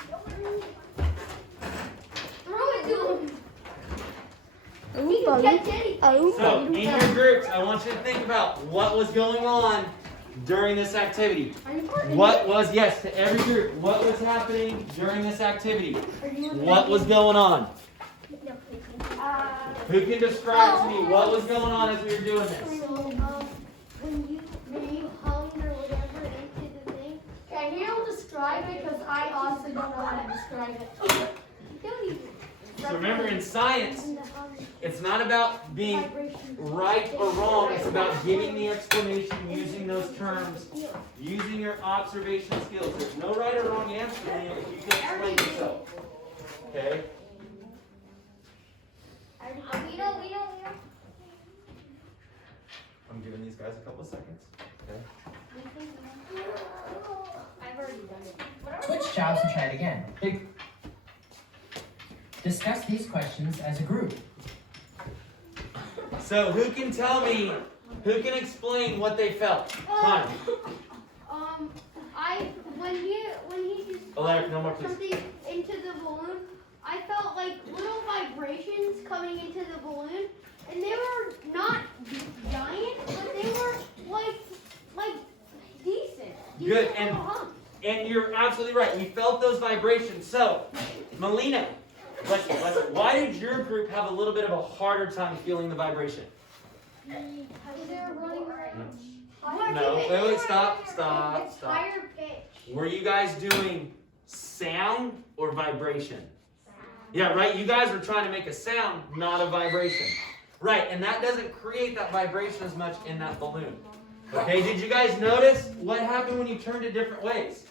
So, in your groups, I want you to think about what was going on during this activity. What was, yes, to every group, what was happening during this activity? What was going on? Who can describe to me what was going on as we were doing this? When you hummed or whatever into the thing. Can you describe it? Because I honestly don't know how to describe it. So remember, in science, it's not about being right or wrong. It's about giving the explanation, using those terms, using your observation skills. There's no right or wrong answer if you can explain yourself. Okay? I'm giving these guys a couple of seconds. Okay? Switch jobs and try it again. Discuss these questions as a group. So who can tell me, who can explain what they felt? Connor. When he just Alaric, no more, please. something into the balloon, I felt like little vibrations coming into the balloon, and they were not giant, but they were like decent. Good, Decent and- little humps. And you're absolutely right. We felt those vibrations. So, Melina, listen. Why did your group have a little bit of a harder time feeling the vibration? They're running around. No, wait, stop. Higher pitch. Were you guys doing sound or vibration? Yeah, right? You guys were trying to make a sound, not a vibration. Right, and that doesn't create that vibration as much in that balloon. Okay, did you guys notice what happened when you turned it different ways?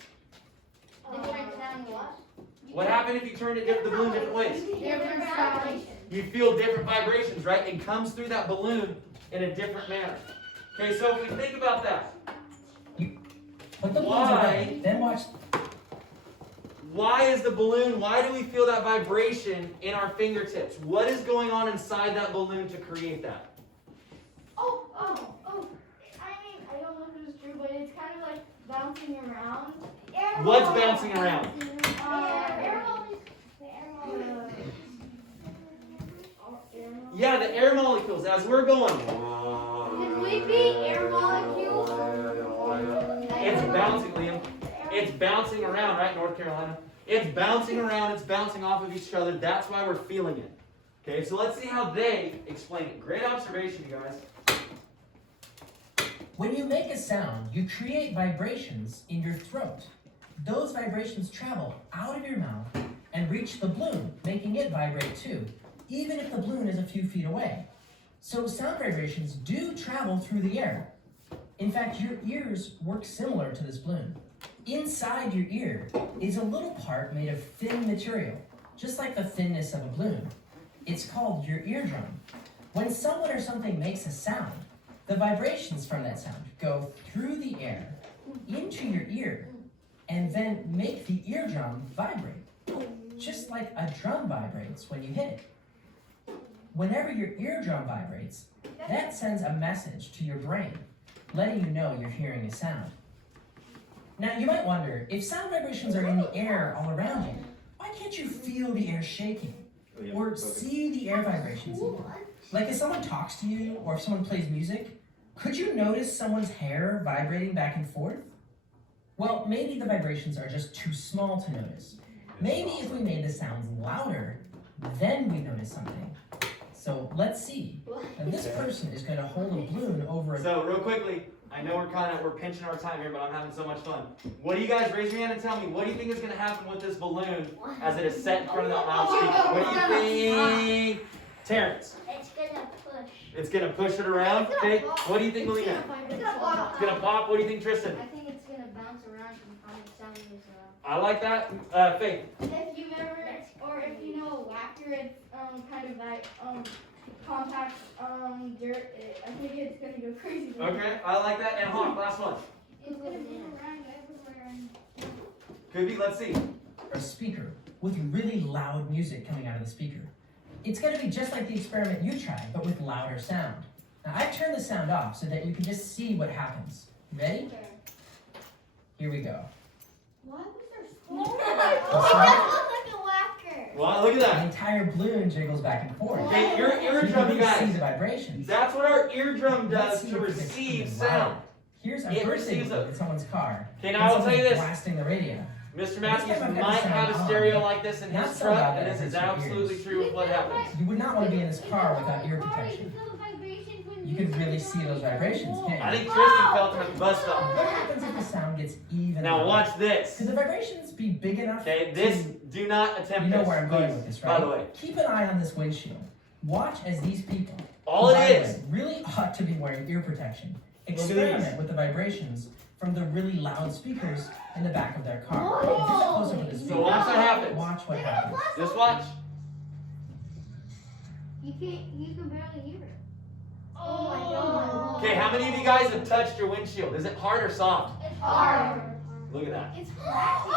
What happened if you turned the balloon different ways? Different sounds. You feel different vibrations, right? It comes through that balloon in a different manner. Okay, so if we think about that, Put the balloons Why? away, then watch. why do we feel that vibration in our fingertips? What is going on inside that balloon to create that? I mean, I don't know if it's true, but it's kind of like bouncing around. What's bouncing around? Yeah, the air molecules as we're going. Could we be air molecules? It's bouncing, Liam. It's bouncing around, right, North Carolina? It's bouncing around, it's bouncing off of each other. That's why we're feeling it. Okay, so let's see how they explain it. Great observation, you guys. When you make a sound, you create vibrations in your throat. Those vibrations travel out of your mouth and reach the balloon, making it vibrate too, even if the balloon is a few feet away. So sound vibrations do travel through the air. In fact, your ears work similar to this balloon. Inside your ear is a little part made of thin material, just like the thinness of a balloon. It's called your eardrum. When someone or something makes a sound, the vibrations from that sound go through the air into your ear and then make the eardrum vibrate, just like a drum vibrates when you hit it. Whenever your eardrum vibrates, that sends a message to your brain, letting you know you're hearing a sound. Now you might wonder, if sound vibrations are in the air all around you, why can't you feel the air shaking? Or see the air vibrations in it? Like if someone talks to you or if someone plays music, could you notice someone's hair vibrating back and forth? Well, maybe the vibrations are just too small to notice. Maybe if we made the sounds louder, then we notice something. So let's see. Now, this person is going to hold a balloon over a... So real quickly, I know we're pinching our time here, but I'm having so much fun. What do you guys, raise your hand and tell me, what do you think is going to happen with this balloon as it is set in front of that loudspeaker? What do you think? Terrence. It's gonna push. It's going to push it around? Okay. What do you think, Melina? It's gonna pop. It's going to pop? What do you think, Tristan? I think it's gonna bounce around and find the sound waves around. I like that. Faith. If you've ever, or if you know lacquer, it's kind of like compact dirt. I think it's gonna go crazy. Okay, I like that. And Hawk, last one. It's gonna move around everywhere. Could be, let's see. a speaker with really loud music coming out of the speaker. It's going to be just like the experiment you tried, but with louder sound. Now, I've turned the sound off so that you can just see what happens. Ready? Here we go. Why was there Oh, Well, look at The that. entire balloon jiggles back and forth. Okay, your So you eardrum, you can see guys. the vibrations. That's what our eardrum Let's does see to if it's receive even sound. louder. Here's a It birthday receives balloon a- in someone's car. Okay, and now I'll tell you someone's this. blasting the radio. Mr. Matthews I've got might the have a sound stereo on, like this in not his so truck, loud and that this it is hurts your absolutely ears. true of what happens. You would not want to be in this car without ear protection. You can really see those vibrations, can't you? I think Tristan felt him at the bus stop. What happens if the sound gets even Now louder? watch this. Could the vibrations be big enough Okay, to... this, do not attempt You know this, where I'm going please, with this, by right? the way. Keep an eye on this windshield. Watch as these people, All who, it by the is, way, really ought to be wearing ear protection, at experiment these. with the vibrations from the really loud speakers in the back of their car. Whoa. Just close up with the so speaker. watch what happens. Watch what happens. Just watch. You can barely hear it. Oh my god. Okay, how many of you guys have touched your windshield? Is it hard or soft? It's hard. Look at that. It's cracking.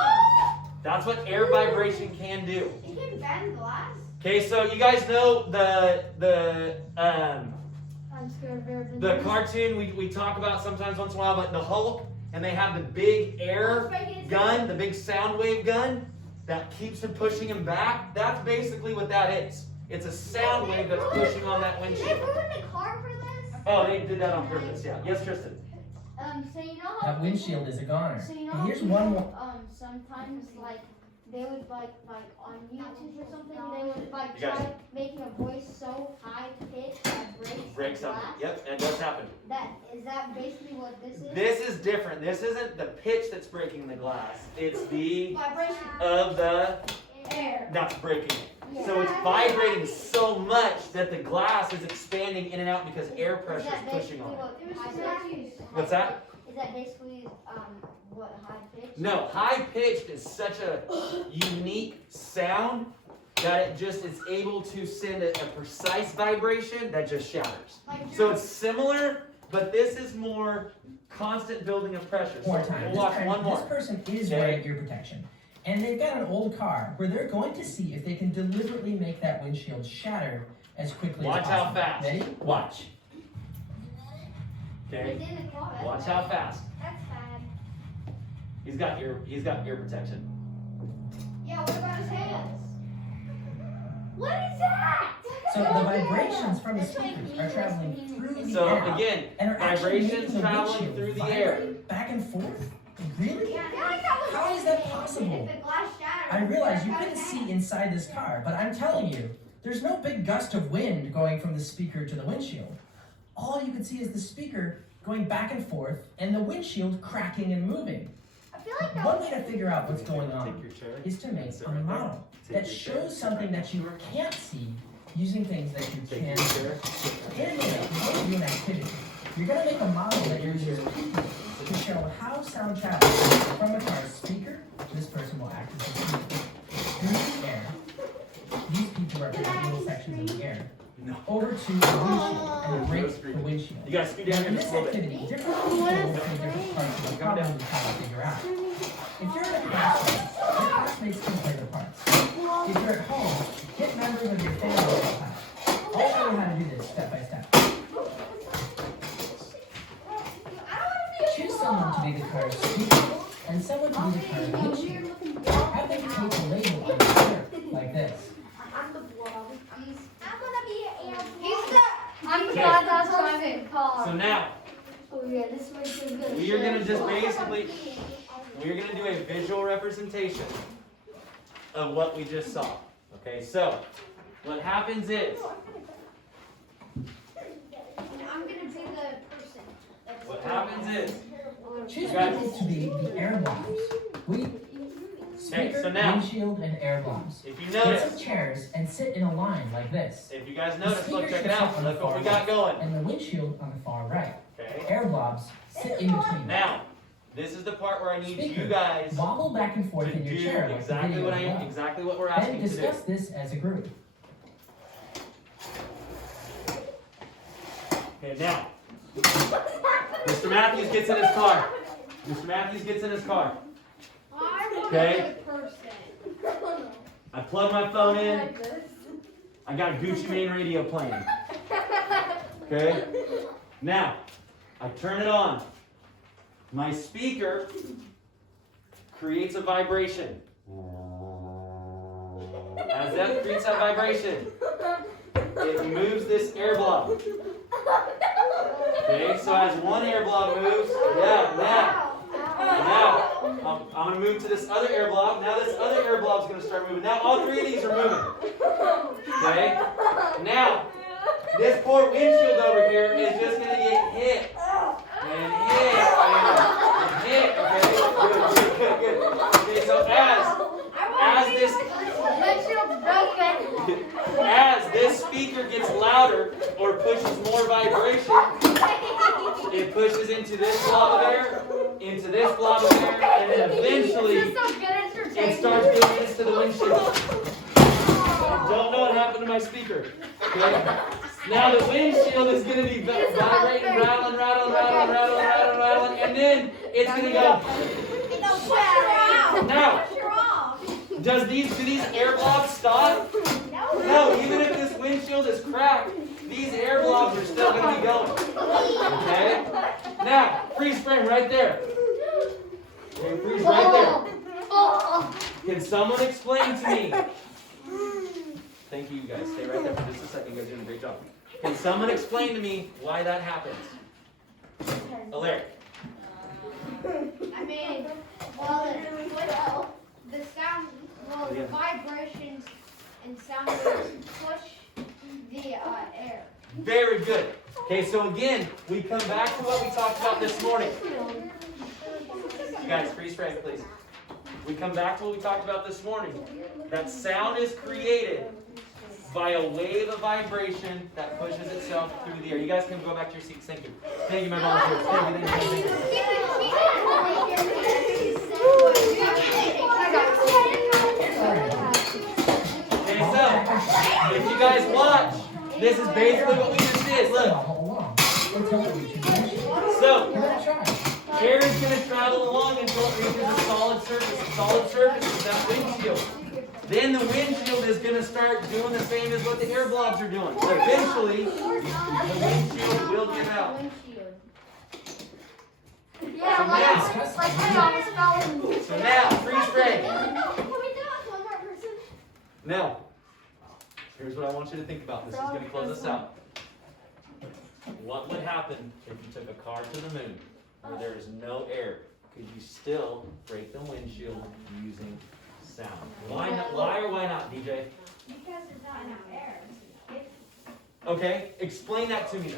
That's what air vibration can do. It can bend glass. Okay, so you guys know the I'm scared of everything. the cartoon we talk about sometimes once in a while, but the Hulk, and they have the big air gun, the big sound wave gun that keeps him pushing him back. That's basically what that is. It's a sound wave that's pushing on that Did they windshield. ruin the car for this? Oh, they did that on purpose, yeah. Yes, Tristan? So you know how That windshield is a goner. So you know And how here's people, one more. sometimes like they would like on YouTube or something they would like You guys- try making a voice so high pitched that breaks Break the something. glass. Yep, that does happen. That is that basically what this is? This is different. This isn't the pitch that's breaking the glass. It's the Vibration. of the Air. that's breaking it. Yeah. So it's vibrating so much that the glass is expanding in and out because air Is pressure that is pushing on basically it. what high pitched? What's that? Is that basically what high pitched? No, high pitched is such a unique sound that it just is able to send a precise vibration that just shatters. So it's similar, but this is more constant building of pressure. So More time. we'll This, watch time, one more. this person is Okay. wearing ear protection. And they've got an old car where they're going to see if they can deliberately make that windshield shatter as quickly Watch as how possible. fast. Ready? Watch. Okay. It's in the car. Watch how fast. That's bad. He's got ear protection. Yeah, what about his hands? What is that? So the vibrations from the speakers are traveling through the So air. again, And are actually vibrations making the traveling windshield through the vibrate air. back and forth? Really? Yeah, I feel like that was How is that possible? If the glass shattered. I realize you couldn't see inside this car, but I'm telling you, there's no big gust of wind going from the speaker to the windshield. All you can see is the speaker going back and forth and the windshield cracking and moving. I feel like that One was. way to figure out what's going on Take your chair. is to make Sit a right there. model Take that your chair. shows something that you can't see using things that you Take can your see. chair. In a minute, you're going to do an activity. You're going to make a model that uses people to show how sound travels from a car's speaker. This person will act as a speaker. Through the air. These people represent little sections of the air. No. Over to the windshield and break the windshield. You gotta scoot down here In just this a little bit. activity, different people will look in different parts of the problem you're trying to figure out. If you're in a classroom, your classmates can play their parts. If you're at home, get members of your family to help out. I'll show you how to do this step by step. Choose someone to be the car's speaker and someone to be the car's windshield. Have them take a label on the shirt like this. I'm the blob. I'm gonna be an air He's I'm the Okay. guy that's driving the car. So now, Oh yeah, this makes me good. we are gonna just basically, we're gonna do a visual representation of what we just saw. Okay, so what happens is, I'm gonna be the person. what happens is, Choose Guys. people to be the air blobs. Speaker, so now- windshield, and air blobs. if you Get some notice, chairs and sit in a line like this. if you guys The notice, look, speaker check should it out, sit on the look what we far got going. And the windshield on the far right. Okay, Air blobs sit in between. now, this is the part where I need Speaker. you guys Wobble back and forth to in your do chair like the exactly video what above. exactly what we're Then asking to do. discuss this as a group. Okay, now, Mr. Matthews gets in his car. Mr. Matthews gets in his car. Okay. I plug my phone in. I got a Gucci Mane radio playing. Okay? Now, I turn it on. My speaker creates a vibration. As that creates that vibration, it moves this air blob. Okay, so as one air blob moves, now, I'm going to move to this other air blob. Now this other air blob is going to start moving. Now all three of these are moving. Okay? Now, this poor windshield over here is just going to get hit. And hit. And hit. Okay? Good. Okay, so as this speaker gets louder or pushes more vibration, it pushes into this blob of air, into this blob of air, and then eventually it starts doing this to the windshield. I don't know what happened to my speaker. Okay? Now the windshield is going to be vibrating, rattling, and then it's going to go. Now, do these air blobs stop? No, even if this windshield is cracked, these air blobs are still going to be going. Okay? Now, freeze frame right there. Okay, freeze right there. Can someone explain to me Thank you, guys. Stay right there for just a second. You guys are doing a great job. Can someone explain to me why that happens? Alaric. I mean, the sound, the vibrations and sound waves push the air. Very good. Okay, so again, we come back to what we talked about this morning. You guys, freeze frame, please. We come back to what we talked about this morning. That sound is created by a wave of vibration that pushes itself through the air. You guys can go back to your seats. Thank you. Thank you, my volunteers. Thank you. Okay, so if you guys watch, this is basically what we just did. Look. So, air is going to travel along until it reaches a solid surface. The solid surface is that windshield. Then the windshield is going to start doing the same as what the air blobs are doing. Eventually, the windshield will give out. So now, freeze frame. Now, here's what I want you to think about. This is going to close us out. What would happen if you took a car to the moon where there is no air? Could you still break the windshield using sound? Why not? Why or why not, DJ? Because there's not enough air. Okay, explain that to me now.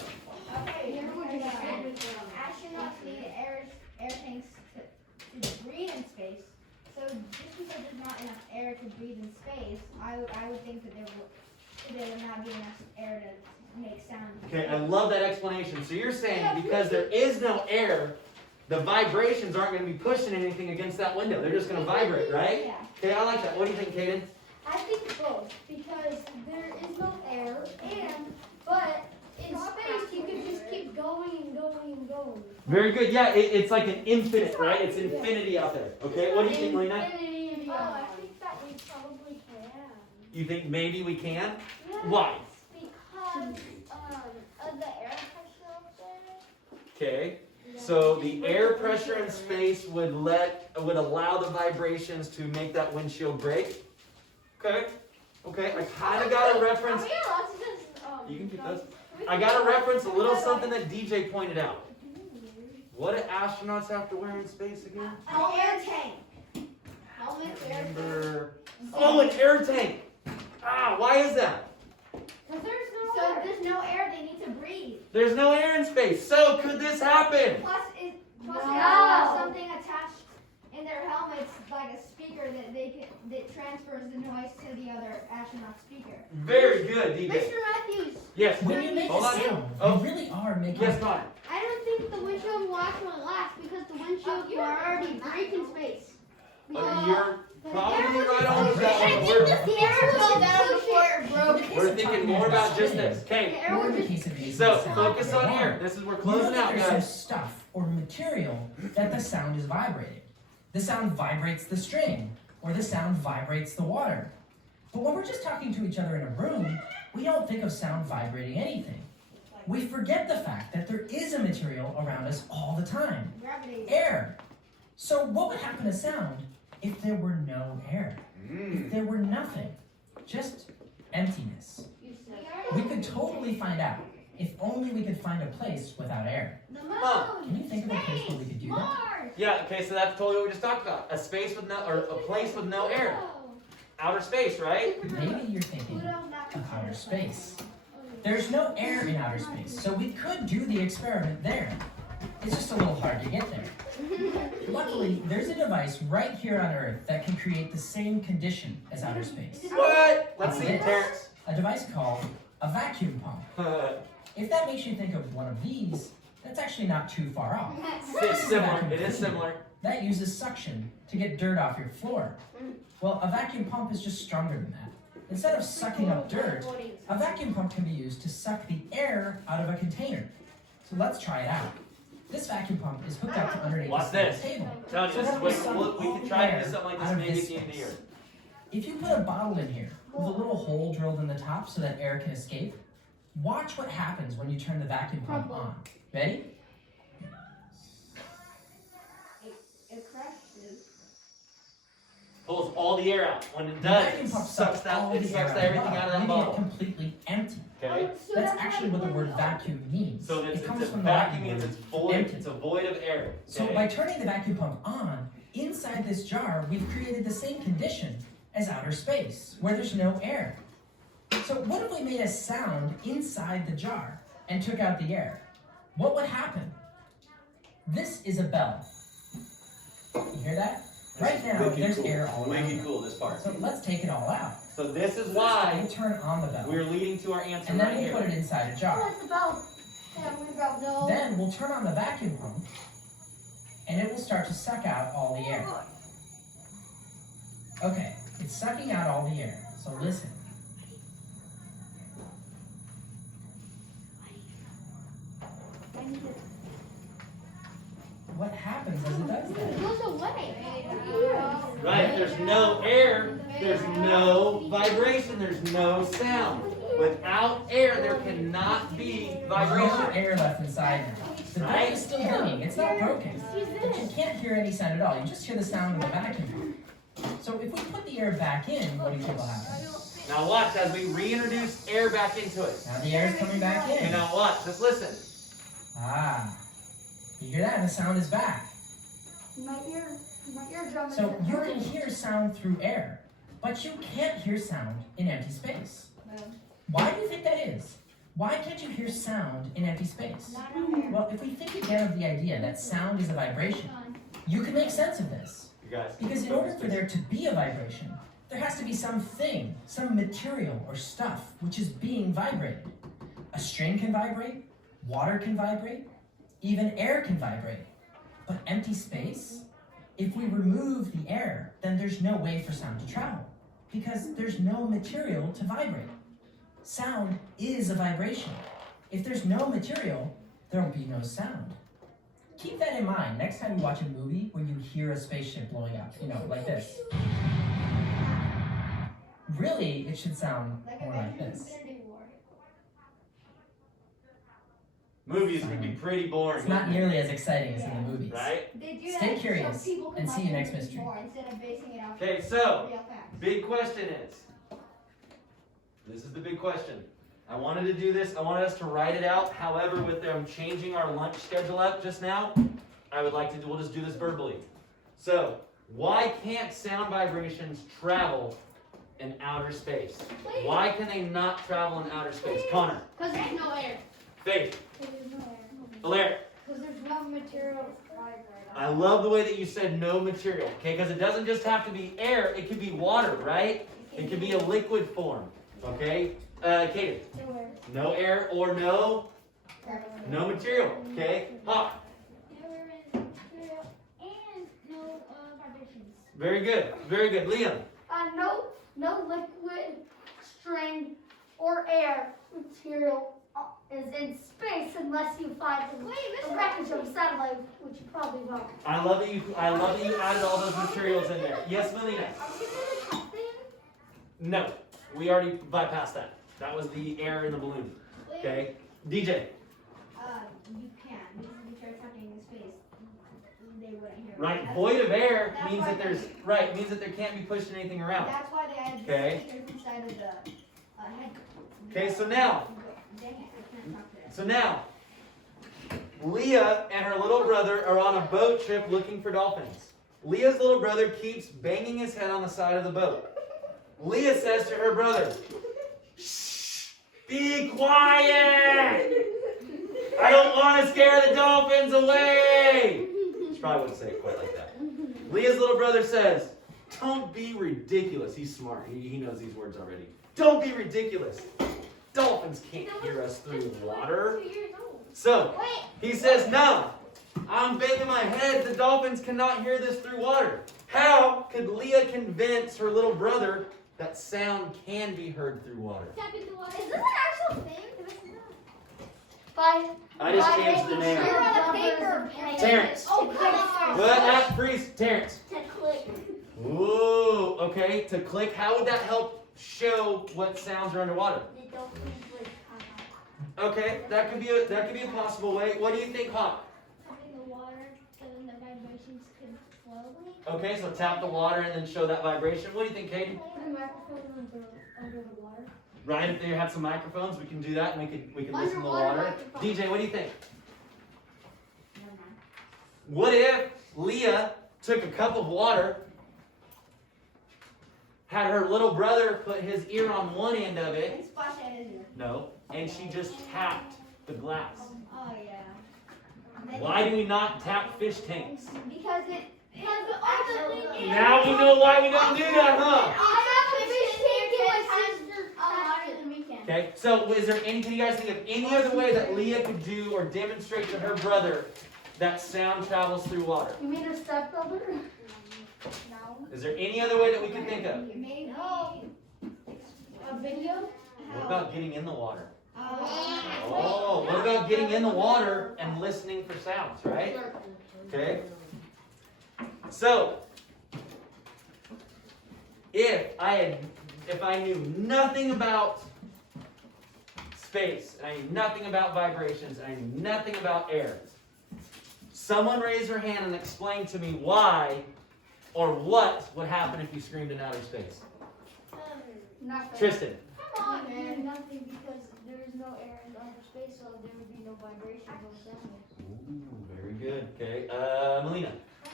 Okay, astronauts need air tanks to breathe in space. So just because there's not enough air to breathe in space, I would think that there would not be enough air to make sound. Okay, I love that explanation. So you're saying because there is no air, the vibrations aren't going to be pushing anything against that window. They're just going to vibrate, right? Yeah. Okay, I like that. What do you think, Kaden? I think both, because there is no air, but in space you can just keep going and going and going. Very good. Yeah, it's like an infinite, right? It's infinity out there. Okay, what do you think, Lena? I think that we probably can. You think maybe we can? Yeah. Why? Because of the air pressure up there. Okay. So the air pressure in space would allow the vibrations to make that windshield break. Okay. Okay. I kind of got a reference. You can keep those. I got a reference, a little something that DJ pointed out. What do astronauts have to wear in space again? An air tank. Helmets, air tank. Oh, an air tank. Ah, why is that? Because there's no air, they need to breathe. There's no air in space. So could this happen? Plus they No. have something attached in their helmets, like a speaker that transfers the noise to the other astronaut speaker. Very good, DJ. Mr. Matthews, Yes. When you make Hold a on. sound, Oh. you really are making Yes, Connor. I don't think the windshield will actually last because the windshield will already break in space. You're probably right on with that I one. think the air will just push it. We're thinking more about just this. Okay. The air Or will in the just case of making So sound, focus on wrong. here. This is we're You know closing that out, there's some guys. stuff or material that the sound is vibrating. The sound vibrates the string, or the sound vibrates the water. But when we're just talking to each other in a room, we don't think of sound vibrating anything. We forget the fact that there is a material around us all the time. Gravity. Air. So what would happen to sound if there were no air? If there were nothing? Just emptiness. We could totally find out if only we could find a place without air. The Huh. Can you think of a place where we could do that? Mars. Yeah. Okay. So that's totally what we just talked about. A space with no, or a place with no air. Outer space, right? Maybe you're thinking of outer space. There's no air in outer space, so we could do the experiment there. It's just a little hard to get there. Luckily, there's a device right here on Earth that can create the same condition as outer space. What? Let's see, Terrence. A device called a vacuum pump. If that makes you think of one of these, that's actually not too far off. It's similar. It is similar. That uses suction to get dirt off your floor. Well, a vacuum pump is just stronger than that. Instead of sucking up dirt, a vacuum pump can be used to suck the air out of a container. So let's try it out. This vacuum pump is hooked up to underneath Watch this this. table. Tell you, So that this we is suck what we all can try to air do something like out this of maybe this at the end of the year. space. If you put a bottle in here with a little hole drilled in the top so that air can escape, watch what happens when you turn the vacuum pump on. Ready? It crashes. Pulls all all the air out. When it The does, vacuum it pump sucks sucks all that, it the air sucks that everything out of that leaving it bottle. completely empty. Okay? So That's actually what the word vacuum means. So it it's comes a from the vacuum Latin means word it's void. empty. It's a void of air. So Okay? by turning the vacuum pump on, inside this jar, we've created the same condition as outer space, where there's no air. So what if we made a sound inside the jar and took out the air? What would happen? This is a bell. You hear that? Right now, there's air all around. Wicked cool, this part. So let's take it all out. So this is First, why we'll turn on the bell, we're leading to our answer and then right we'll here. put it inside a I jar. like the bell. Yeah, I'm gonna go. No. Then we'll turn on the vacuum pump, and it will start to suck out all the air. Okay, it's sucking out all the air, so listen. What happens as it does that? It goes away. Right, if there's no air, there's no vibration, there's no sound. Without air, there cannot be There's no vibration. air left inside now. The bell is still ringing, it's not broken. But you can't hear any sound at all, you just hear the sound of the vacuum pump. So if we put the air back in, what do you think will happen? Now watch as we reintroduce air back into it. Now the air is coming back Okay, in. now watch, just listen. Ah, you hear that? The sound is back. My eardrum. So you can hear sound through air, but you can't hear sound in empty space. Why do you think that is? Why can't you hear sound in empty space? Well, if we think again of the idea that sound is a vibration, you can make sense of this. You guys. Because in order for there to be a vibration, there has to be something, some material or stuff, which is being vibrated. A string can vibrate, water can vibrate, even air can vibrate. But empty space? If we remove the air, then there's no way for sound to travel, because there's no material to vibrate. Sound is a vibration. If there's no material, there will be no sound. Keep that in mind next time you watch a movie where you hear a spaceship blowing up, like this. Really, it should sound more like this. Movies can be pretty boring. It's not nearly as exciting as in the movies. Right? They do Stay that curious so people can and see you like next mystery. more instead of basing it off Okay, so real facts. big question is, this is the big question. I wanted to do this, I wanted us to write it out. However, with them changing our lunch schedule up just now, I would like to we'll just do this verbally. So, why can't sound vibrations travel in outer space? Why can they not travel in outer space? Connor, Because there's no air. Faith, There's no air. Alaire. Because there's no material to vibrate on. I love the way that you said no material, okay? Because it doesn't just have to be air, it could be water, right? It could be a liquid form, okay? Kaden, No air. no air or no material, okay? Hawk, And no vibrations. very good, very good. Liam, No liquid, string, or air material is in space unless you find a wreckage of a satellite, which you probably won't. I love that you added all those materials in there. Yes, Melina? No, we already bypassed that. That was the air in the balloon, okay? DJ, You can, because if you're talking in space, they wouldn't hear it. right? That's- Void of air that's means why that there's, right, means that there can't be pushing anything around. That's why they added Okay. the speakers inside of the head. Okay, so now, Dang it, I can't talk to that. So now, Leah and her little brother are on a boat trip looking for dolphins. Leah's little brother keeps banging his head on the side of the boat. Leah says to her brother, "Shh, be quiet! I don't want to scare the dolphins away!" She probably wouldn't say it quite like that. Leah's little brother says, "Don't be ridiculous." He's smart. He knows these words already. "Don't be ridiculous. Dolphins can't hear us through water." 2 years old. So, he says, "No, I'm banging my head. The dolphins cannot hear this through water." How could Leah convince her little brother that sound can be heard through water? Tap into water. Is this an actual thing? By I just changed the name. making sure on a the paper numbers pen. Terrence. Oh, come on. What? Freeze. Terrence. To click. Ooh, okay. To click, how would that help show what sounds are underwater? The dolphins would Okay, that could be a possible way. What do you think, Hawk? Tapping the water, so then the vibrations could slowly. Okay, so tap the water and then show that vibration. What do you think, Katie? Put a microphone under the water. Right, if they have some microphones, we can do that and we can listen to the Underwater water. microphone. DJ, what do you think? Never mind. What if Leah took a cup of water, had her little brother put his ear on one end of it, And splash it in there. no, and she just tapped the glass? Oh yeah. Then Why do we not tap fish tanks? Because it. Now we know why we don't do that, huh? Okay, so is there any, can you guys think of any other way that Leah could do or demonstrate to her brother that sound travels through water? You mean a stepbrother? No. Is there any other way that we can think of? Maybe. A video? What about getting in the water? Oh. Oh, what about getting in the water and listening for sounds, right? Okay. So, if I knew nothing about space, and I knew nothing about vibrations, and I knew nothing about air, someone raise their hand and explain to me why or what would happen if you screamed in outer space. Nothing. Tristan. Come on, man. Man, nothing because there is no air in outer space, so there would be no vibrations or sound. Ooh, very good. Okay. Melina.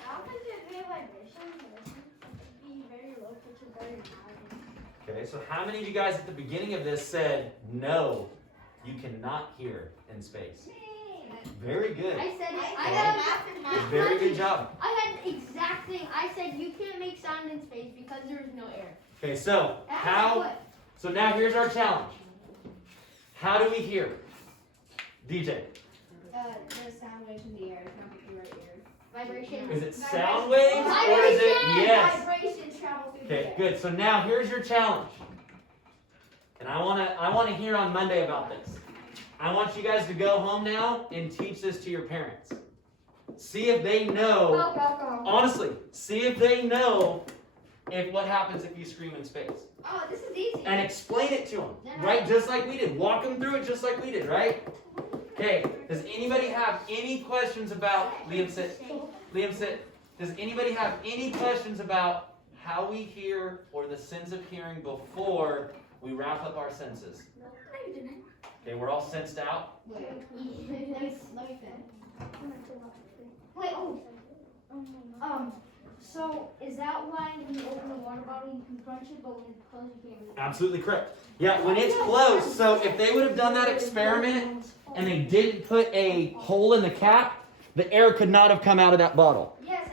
I don't think there'd be a vibration, but I think it would be very low pitch or very loud. Okay, so how many of you guys at the beginning of this said, no, you cannot hear in space? Very good. I said it. I Okay. had Very good job. I had the exact thing. I said you can't make sound in space because there is no air. Okay, so so now here's our challenge. How do we hear? DJ, The sound waves in the air. It's not through our ears. Vibration. is it sound waves or is it yes? Vibrations travel through Okay, good. So now here's your challenge. And I wanna hear on Monday about this. I want you guys to go home now and teach this to your parents. See if they know, honestly, see if they know what happens if you scream in space. Oh, this is easy. And explain it to them, right? Just like we did. Walk them through it just like we did, right? Okay, does anybody have any questions about, Liam sit, does anybody have any questions about how we hear or the sense of hearing before we wrap up our senses? Okay, we're all sensed out. Wait, let me finish. Wait, so is that why when you open the water bottle you can crunch it, but when it's closed you can't really? Absolutely correct. Yeah, when it's closed, so if they would have done that experiment and they didn't put a hole in the cap, the air could not have come out of that bottle. Yes,